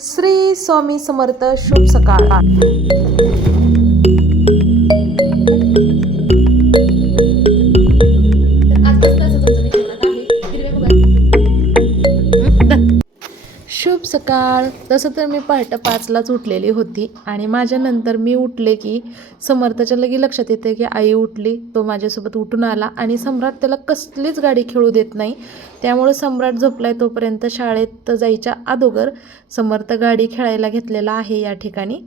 श्री स्वामी समर्थ शुभ सकाळ. सकाळ तसं तर मी पहाटे पाचलाच उठलेली होती. आणि माझ्यानंतर मी उठले की समर्थाच्या लगे लक्षात येते की आई उठली तो माझ्यासोबत उठून आला. आणि सम्राट त्याला कसलीच गाडी खेळू देत नाही. त्यामुळं सम्राट झोपलाय तोपर्यंत शाळेत जायच्या अगोदर समर्थ गाडी खेळायला घेतलेला आहे या ठिकाणी.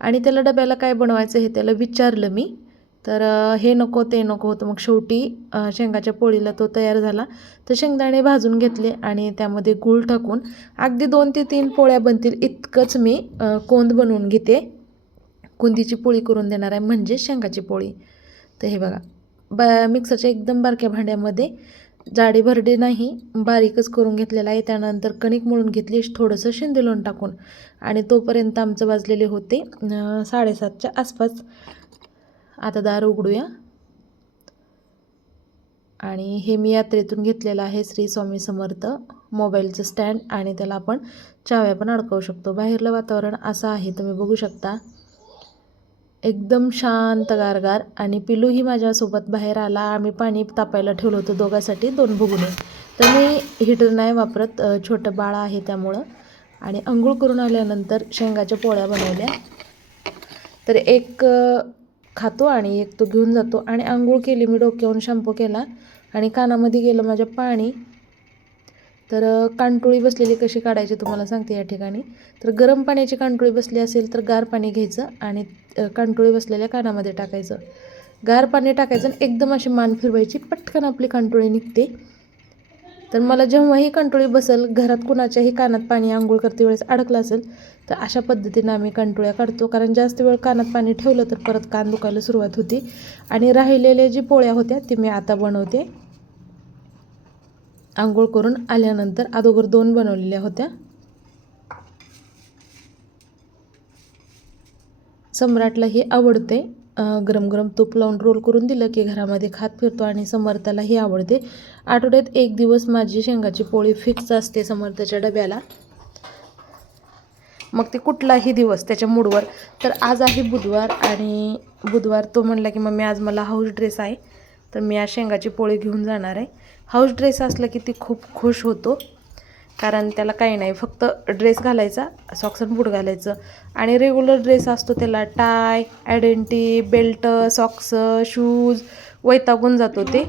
आणि त्याला डब्याला काय बनवायचं हे त्याला विचारलं मी. तर हे नको ते नको होतं. मग शेवटी शेंगाच्या पोळीला तो तयार झाला. तर शेंगदाणे भाजून घेतले आणि त्यामध्ये गूळ टाकून अगदी दोन ते तीन पोळ्या बनतील इतकंच मी कोंद बनवून घेते. कुंदीची पोळी करून देणार आहे म्हणजे शेंगाची पोळी. तर हे बघा ब मिक्सरच्या एकदम बारक्या भांड्यामध्ये जाडी भरडी नाही बारीकच करून घेतलेला आहे. त्यानंतर कणिक मळून घेतली थोडंसं शेंदे टाकून. आणि तोपर्यंत आमचं वाजलेले होते साडेसातच्या आसपास. आता दार उघडूया. आणि हे मी यात्रेतून घेतलेलं आहे श्री स्वामी समर्थ मोबाईलचं स्टँड आणि त्याला आपण चाव्या पण अडकवू शकतो. बाहेरलं वातावरण असं आहे तुम्ही बघू शकता. एकदम शांत गारगार आणि पिलूही माझ्यासोबत बाहेर आला. आम्ही पाणी तापायला ठेवलं होतं दोघांसाठी दोन भुगुने. तर मी हिटर नाही वापरत छोटं बाळ आहे त्यामुळं. आणि अंघोळ करून आल्यानंतर शेंगाच्या पोळ्या बनवल्या. तर एक खातो आणि एक तो घेऊन जातो. आणि आंघोळ केली मी डोक्यावरून शॅम्पू केला आणि कानामध्ये गेलं माझ्या पाणी. तर अ, कांटोळी बसलेली कशी काढायची तुम्हाला सांगते या ठिकाणी. तर गरम पाण्याची कांटोळी बसली असेल तर गार पाणी घ्यायचं आणि अ, कांटोळी बसलेल्या कानामध्ये टाकायचं. गार पाणी टाकायचं आणि एकदम अशी मान फिरवायची. पटकन आपली कांटोळी निघते. तर मला जेव्हाही कंटोळी बसेल घरात कुणाच्याही कानात पाणी आंघोळ करते वेळेस अडकलं असेल तर अशा पद्धतीनं आम्ही कंटोळ्या काढतो. कारण जास्त वेळ कानात पाणी ठेवलं तर परत कान दुखायला सुरुवात होती. आणि राहिलेल्या जी पोळ्या होत्या ती मी आता बनवते. आंघोळ करून आल्यानंतर अगोदर दोन बनवलेल्या होत्या. सम्राटला ही आवडते. गरम गरम तूप लावून रोल करून दिलं की घरामध्ये खात फिरतो आणि समर्थालाही आवडते. आठवड्यात एक दिवस माझी शेंगाची पोळी फिक्स असते समर्थाच्या डब्याला. मग ते कुठलाही दिवस त्याच्या मूडवर. तर आज आहे बुधवार आणि बुधवार तो म्हणला की मम्मी आज मला हाऊस ड्रेस आहे. तर मी आज शेंगाची पोळी घेऊन जाणार आहे. हाऊस ड्रेस असला की ती खूप खुश होतो. कारण त्याला काही नाही फक्त ड्रेस घालायचा सॉक्स आणि बूट घालायचं. आणि रेग्युलर ड्रेस असतो त्याला tie identity belt socks shoes वैतागून जातो ते.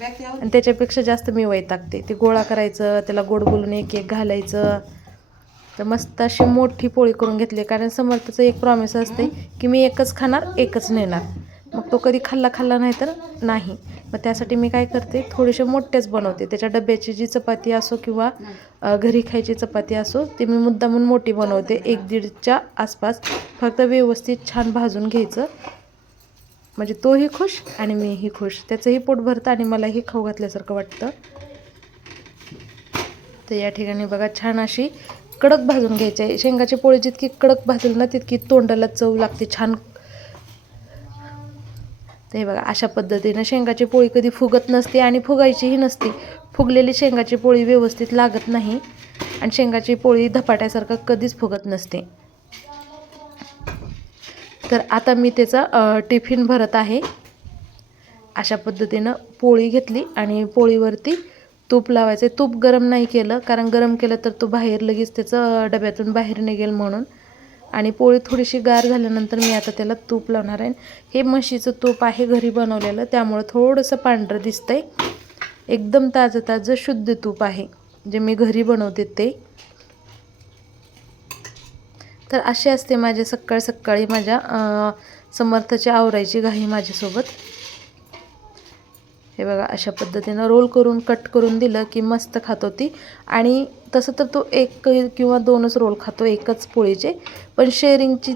आणि त्याच्यापेक्षा जास्त मी वैतागते. ते गोळा करायचं त्याला गोड बोलून एक एक घालायचं. तर मस्त अशी मोठी पोळी करून घेतली. कारण समर्थचं एक प्रॉमिस असते की मी एकच खाणार एकच नेणार. मग तो कधी खाल्ला खाल्ला नाही तर नाही. मग त्यासाठी मी काय करते थोडेसे मोठेच बनवते. त्याच्या डब्याची जी चपाती असो किंवा घरी खायची चपाती असो ती मी मुद्दामून मोठी बनवते. एक दीडच्या आसपास फक्त व्यवस्थित छान भाजून घ्यायचं. म्हणजे तोही खुश आणि मीही खुश. त्याचंही पोट भरतं आणि मलाही खाऊ घातल्यासारखं वाटतं. तर या ठिकाणी बघा छान अशी कडक भाजून घ्यायची आहे. शेंगाची पोळी जितकी कडक भाजली ना तितकी तोंडाला चव लागते. छान ते हे बघा अशा पद्धतीनं शेंगाची पोळी कधी फुगत नसते आणि फुगायचीही नसते. फुगलेली शेंगाची पोळी व्यवस्थित लागत नाही आणि शेंगाची पोळी धपाट्यासारखं कधीच फुगत नसते. तर आता मी त्याचा टिफिन भरत आहे. अशा पद्धतीनं पोळी घेतली आणि पोळीवरती तूप लावायचं. तूप गरम नाही केलं कारण गरम केलं तर तो बाहेर लगेच त्याचं डब्यातून बाहेर निघेल म्हणून. आणि पोळी थोडीशी गार झाल्यानंतर मी आता त्याला तूप लावणार आहे. हे म्हशीचं तूप आहे घरी बनवलेलं त्यामुळं थोडंसं पांढरं दिसतंय. एकदम ताजं ताजं शुद्ध तूप आहे जे मी घरी बनवते ते. तर असे असते माझ्या सकाळ सकाळी माझ्या समर्थाची आवरायची घाई माझ्यासोबत. हे बघा अशा पद्धतीनं रोल करून कट करून दिलं की मस्त खातो ती. आणि तसं तर तो एक किंवा दोनच रोल खातो एकच पोळीचे. पण शेअरिंगची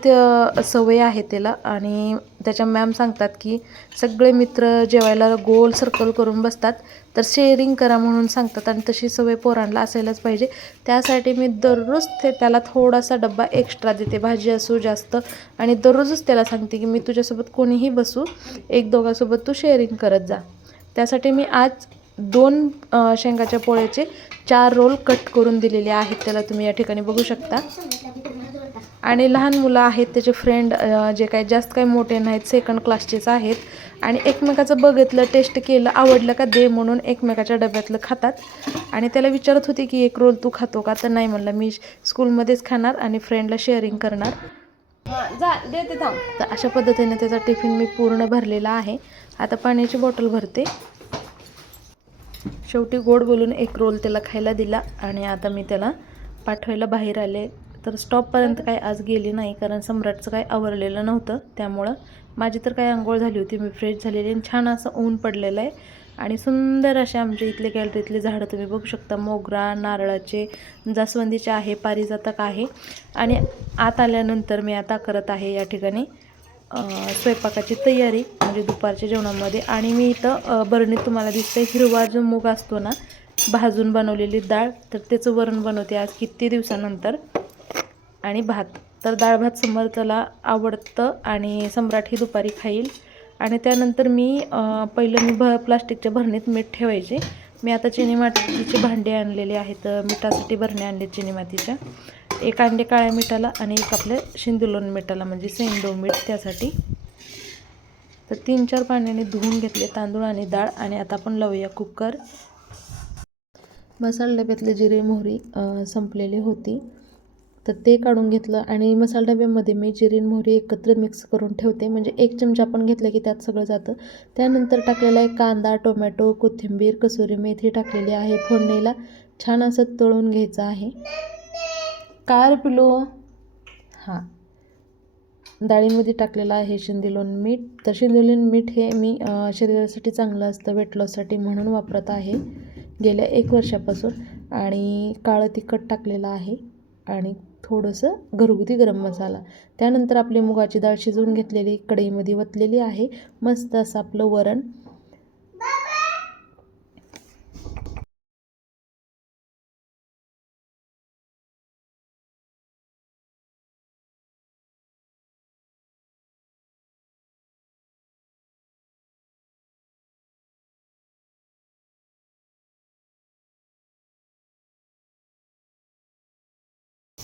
सवय आहे त्याला. आणि त्याच्या मॅम सांगतात की सगळे मित्र जेवायला गोल सर्कल करून बसतात. तर शेअरिंग करा म्हणून सांगतात आणि तशी सवय पोरांना असायलाच पाहिजे. त्यासाठी मी दररोज ते त्याला थोडासा डब्बा एक्स्ट्रा देते. भाजी असो जास्त. आणि दररोजच त्याला सांगते की मी तुझ्यासोबत कोणीही बसू. एक दोघासोबत तू शेअरिंग करत जा. त्यासाठी मी आज दोन शेंगाच्या पोळ्याचे चार रोल कट करून दिलेले आहेत. त्याला तुम्ही या ठिकाणी बघू शकता. आणि लहान मुलं आहेत त्याचे फ्रेंड जे काही जास्त काही मोठे नाहीत सेकंड क्लासचेच आहेत. आणि एकमेकाचं बघितलं टेस्ट केलं आवडलं का दे म्हणून एकमेकाच्या डब्यातलं खातात. आणि त्याला विचारत होते की एक रोल तू खातो का? तर नाही म्हणलं. मी स्कूलमध्येच खाणार आणि फ्रेंडला शेअरिंग करणार. जा देते थांब. तर अशा पद्धतीने त्याचा टिफिन मी पूर्ण भरलेला आहे. आता पाण्याची बॉटल भरते. शेवटी गोड बोलून एक रोल त्याला खायला दिला आणि आता मी त्याला पाठवायला बाहेर आले. तर स्टॉपपर्यंत काय आज गेली नाही कारण सम्राटचं काय आवरलेलं नव्हतं. त्यामुळं माझी तर काय आंघोळ झाली होती मी फ्रेश झालेली आणि छान असं ऊन पडलेलं आहे. आणि सुंदर असे आमच्या इथले गॅलरीतले झाडं तुम्ही बघू शकता. मोगरा नारळाचे जास्वंदीचे आहे पारिजातक आहे. आणि आत आल्यानंतर मी आता करत आहे या ठिकाणी स्वयंपाकाची तयारी म्हणजे दुपारच्या जेवणामध्ये. आणि मी इथं बरणीत तुम्हाला दिसतंय हिरवा जो मूग असतो ना भाजून बनवलेली डाळ तर त्याचं वरण बनवते आज किती दिवसानंतर. आणि भात. तर डाळ भात समर्थला आवडतं आणि सम्राट ही दुपारी खाईल. आणि त्यानंतर मी पहिलं मी भ प्लास्टिकच्या भरणीत मीठ ठेवायचे. मी आता चिनी मातीचे भांडे आणलेले आहेत मिठासाठी भरणे आणले चिनी मातीच्या एक अंडे काळ्या मिठाला आणि एक आपल्या शिंदुलोन मिठाला म्हणजे सेंदो मीठ त्यासाठी. तर तीन चार पाण्याने धुवून घेतले तांदूळ आणि डाळ आणि आता आपण लावूया कुकर. मसाला डब्यातले जिरे मोहरी संपलेली होती. तर ते काढून घेतलं आणि मसाला डब्यामध्ये मी जिरे मोहरी एकत्र मिक्स करून ठेवते. म्हणजे एक चमचा आपण घेतला की त्यात सगळं जातं. त्यानंतर टाकलेला आहे कांदा टोमॅटो कोथिंबीर कसुरी मेथी टाकलेली आहे. फोडणीला छान असं तळून घ्यायचं आहे. कार पिलो. हां. डाळीमध्ये टाकलेलं आहे शिंदेलोन मीठ. तर शिंदिलोन मीठ हे मी शरीरासाठी चांगलं असतं वेट लॉससाठी म्हणून वापरत आहे. गेल्या एक वर्षापासून. आणि काळं तिखट टाकलेलं आहे. आणि थोडंसं घरगुती गरम मसाला. त्यानंतर आपली मुगाची डाळ शिजवून घेतलेली कढईमध्ये वतलेली आहे. मस्त असं आपलं वरण.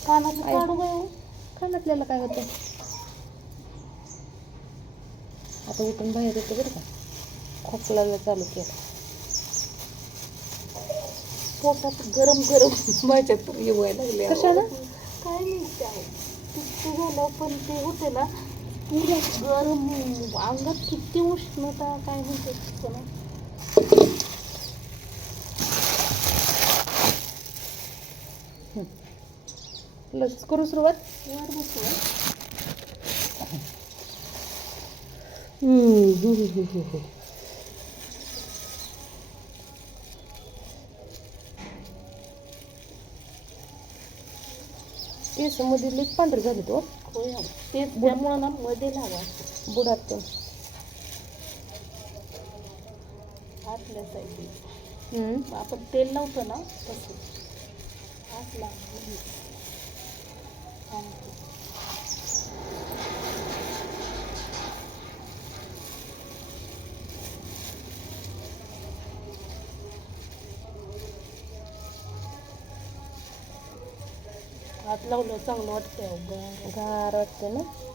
काढू गं खाण्यातल्याला काय होतं? आता उठून बाहेर येतं बरं का. खोकलाला चालू केलं. पोटात गरम गरम माझ्या तर येवायला लागले कशाला? काय नाही काय पित्त झालं पण ते होते ना पुऱ्या गरम अंगात किती उष्णता काय म्हणते तिचं ना. लगेच करू सुरुवात? वर बसू केस मध्ये लई पांढरे झाले तो होय अहो. ते त्यामुळं ना मध्ये लावा. बुडात ते आतल्या साईडला. आपण तेल लावतो ना तसं. हात लाव हात लावलं चांगलं वाटतंय अहो, गार. गार वाटते ना त्या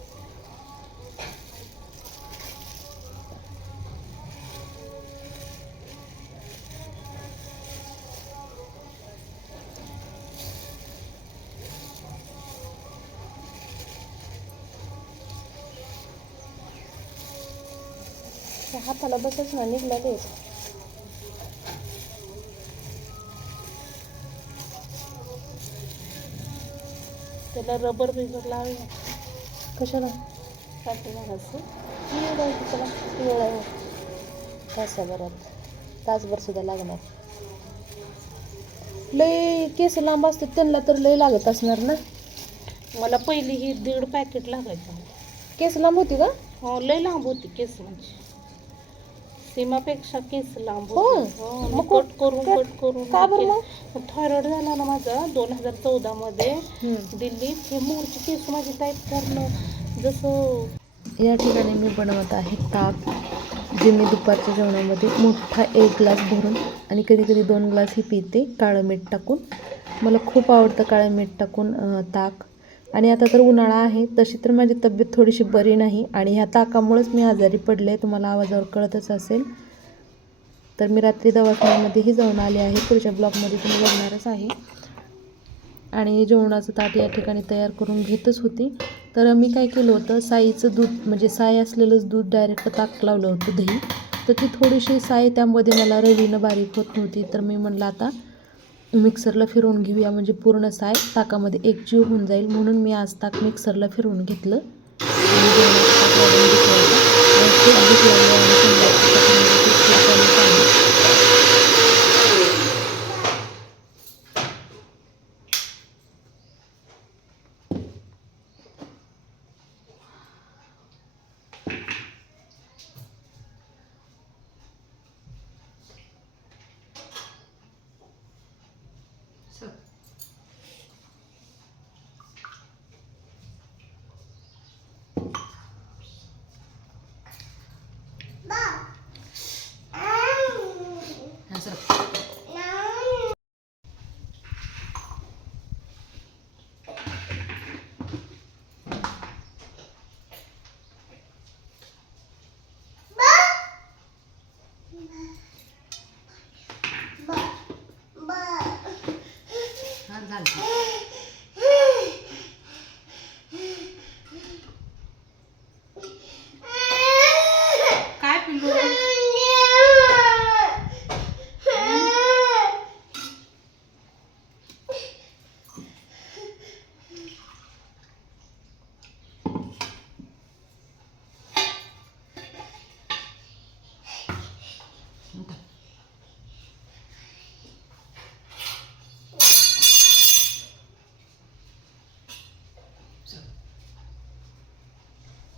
हाताला बसच ना निघाले त्याला रबर बिबर लावे. कशाला? पाठीमागाचं त्याला वेळ आहे तासाभरात तासभर सुद्धा लागणार. लय केस लांब असतात त्यांना तर लय लागत असणार ना. मला पहिली ही दीड पॅकेट लागायचं. केस लांब होती का? हो लय लांब होती केस म्हणजे. सीमापेक्षा केस लांब हो? होती. हो, मग कट करून कट करून का बरं. थायरॉइड झाला ना माझा दोन हजार चौदा मध्ये. दिल्लीत हे मोरची केस माझी टाईप करणं जसं या ठिकाणी मी बनवत आहे ताक जे मी दुपारच्या जेवणामध्ये मोठा एक ग्लास भरून आणि कधी कधी दोन ग्लास ही पिते काळं मीठ टाकून मला खूप आवडतं काळं मीठ टाकून अं, ताक आणि आता तर उन्हाळा आहे तशी तर माझी तब्येत थोडीशी बरी नाही आणि ह्या ताकामुळेच मी आजारी पडले तुम्हाला आवाजावर कळतच असेल. तर मी रात्री दवाखान्यामध्येही जाऊन आले आहे पुढच्या ब्लॉगमध्ये तुम्ही बघणारच आहे. आणि जेवणाचं ताट या ठिकाणी तयार करून घेतच होती. तर मी काय केलं होतं साईचं दूध म्हणजे साय असलेलंच दूध डायरेक्ट ताक लावलं होतं दही. तर ती थोडीशी साय त्यामध्ये मला रवीनं बारीक होत नव्हती तर मी म्हणलं आता मिक्सरला फिरवून घेऊया म्हणजे पूर्ण साय ताकामध्ये एकजीव होऊन जाईल म्हणून मी आज ताक मिक्सरला फिरवून घेतलं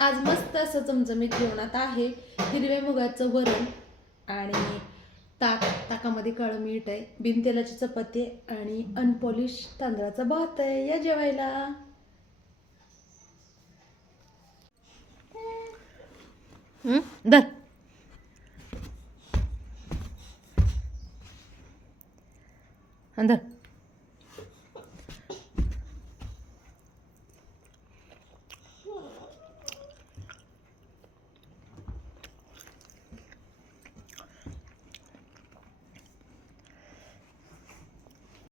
आज मस्त असं चमचमीत जेवणात आहे. हिरव्या मुगाचं वरण आणि ताक ताकामध्ये काळं मीठ आहे बिनतेलाची चपाती आहे आणि अनपॉलिश तांदळाचा भात आहे. या जेवायला. धर धर.